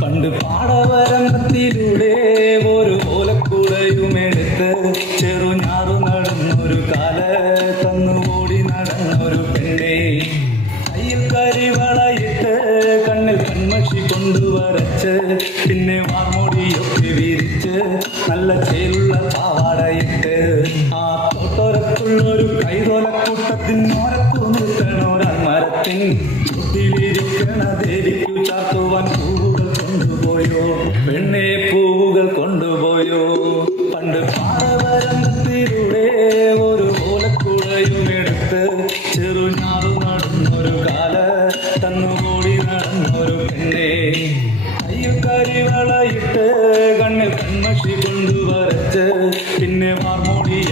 പണ്ട് പാടവരമ്പത്തിലൂടെ ഒരു ഓലക്കുടയുമെടുത്ത് ചെറുഞാറു നടന്നൊരു കാല തന്നു ഓടി നടന്നൊരു പെണ്ണെ. കയ്യിൽ കരിവളയിട്ട് കണ്ണിൽ കൺമഷി കൊണ്ടുവരച്ച് പിന്നെ വാർമൊടിയൊക്കെ വിരിച്ച് നല്ല ചേലുള്ള പാവാടയിട്ട് ആ തോട്ടോരത്തുള്ളൊരു കൈതോലക്കൂട്ടത്തിനോരത്തു നിൽക്കണോരമരത്തിൻ ചുട്ടിലിരിക്കണ ദേവിക്കു ചാത്തുവാൻ പൂവുകൾ കൊണ്ടുപോയോ പെണ്ണെ, പൂവുകൾ കൊണ്ടുപോയോ. പണ്ട് പാടവരമ്പത്തിലൂടെ ഒരു ഓലക്കുടയുമെടുത്ത് ചെറുഞാറു നടന്നൊരു കാല തന്നുകൂടി നടന്നൊരു പെണ്ണെ. കയ്യിൽ കരിവളയിട്ട് കണ്ണിൽ കൺമഷി കൊണ്ടുവരച്ച് പിന്നെ വാർമൂടിയിൽ